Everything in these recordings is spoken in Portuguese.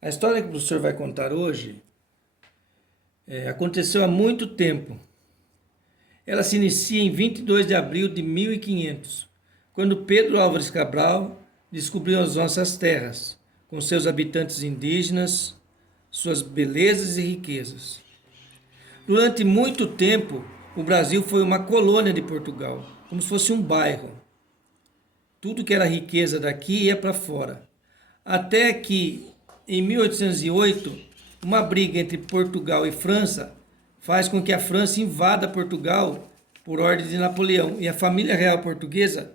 A história que o professor vai contar hoje aconteceu há muito tempo. Ela se inicia em 22 de abril de 1500, quando Pedro Álvares Cabral descobriu as nossas terras, com seus habitantes indígenas, suas belezas e riquezas. Durante muito tempo, o Brasil foi uma colônia de Portugal, como se fosse um bairro. Tudo que era riqueza daqui ia para fora. Até que, em 1808, uma briga entre Portugal e França faz com que a França invada Portugal por ordem de Napoleão. E a família real portuguesa,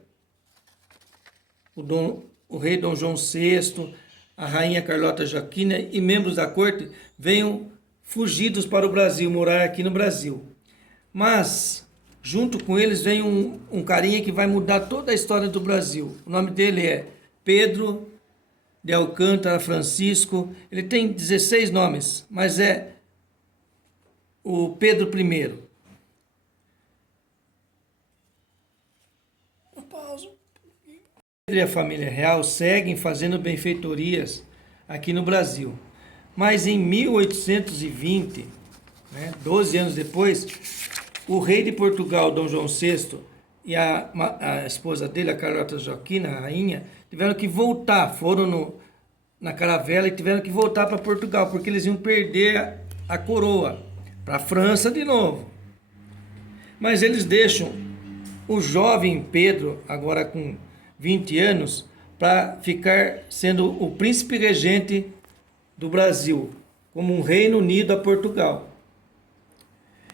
o rei Dom João VI, a rainha Carlota Joaquina e membros da corte venham fugidos para o Brasil, morar aqui no Brasil. Mas, junto com eles, vem um carinha que vai mudar toda a história do Brasil. O nome dele é Pedro de Alcântara Francisco. Ele tem 16 nomes, mas é o Pedro I. Pedro e a família real seguem fazendo benfeitorias aqui no Brasil. Mas em 1820, 12 anos depois, o rei de Portugal, Dom João VI, e a esposa dele, a Carlota Joaquina, a rainha, tiveram que voltar, foram na caravela e tiveram que voltar para Portugal, porque eles iam perder a coroa para a França de novo. Mas eles deixam o jovem Pedro, agora com 20 anos, para ficar sendo o príncipe regente do Brasil, como um reino unido a Portugal.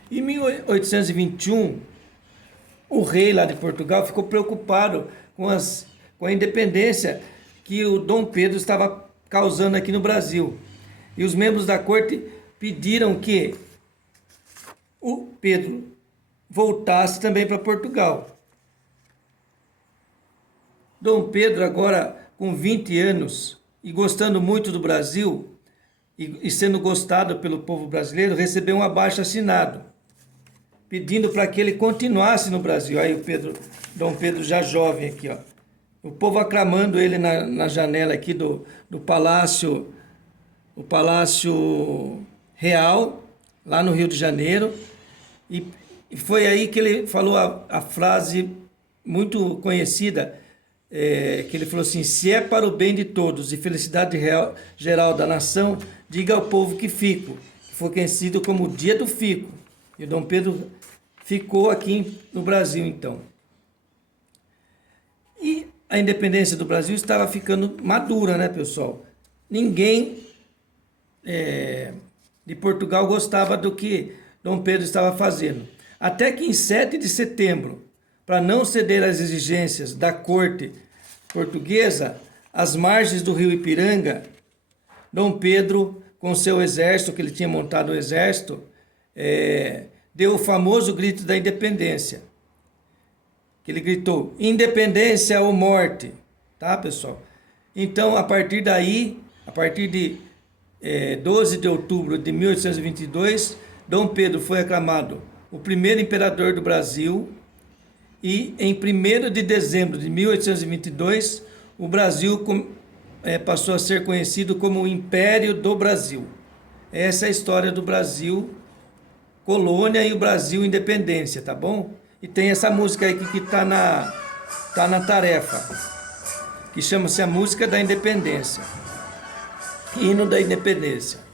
Em 1821, o rei lá de Portugal ficou preocupado com a independência que o Dom Pedro estava causando aqui no Brasil. E os membros da corte pediram que o Pedro voltasse também para Portugal. Dom Pedro, agora com 20 anos e gostando muito do Brasil, e sendo gostado pelo povo brasileiro, recebeu um abaixo-assinado, pedindo para que ele continuasse no Brasil. Aí Dom Pedro já jovem aqui, ó. O povo aclamando ele na janela aqui do palácio, o Palácio Real, lá no Rio de Janeiro. E foi aí que ele falou a frase muito conhecida, que ele falou assim: se é para o bem de todos e felicidade geral da nação, diga ao povo que fico. Foi conhecido como o Dia do Fico. E Dom Pedro ficou aqui no Brasil, então. E a independência do Brasil estava ficando madura, né, pessoal? Ninguém de Portugal gostava do que Dom Pedro estava fazendo. Até que em 7 de setembro, para não ceder às exigências da corte portuguesa, às margens do rio Ipiranga, Dom Pedro, com seu exército, que ele tinha montado o exército, deu o famoso grito da independência. Que ele gritou: independência ou morte. Tá, pessoal? Então, a partir daí, a partir de 12 de outubro de 1822, Dom Pedro foi aclamado o primeiro imperador do Brasil. E em 1º de dezembro de 1822, o Brasil passou a ser conhecido como o Império do Brasil. Essa é a história do Brasil colônia e o Brasil independência, tá bom? E tem essa música aí que tá na tarefa, que chama-se a Música da Independência, Hino da Independência.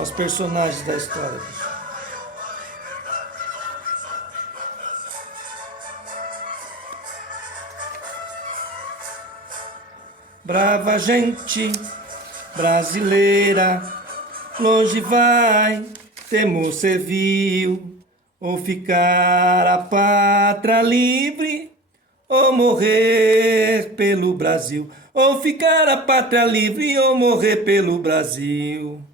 Os personagens da história. Brava gente brasileira, longe vai, temor servil, ou ficar a pátria livre, ou morrer pelo Brasil, ou ficar a pátria livre, ou morrer pelo Brasil.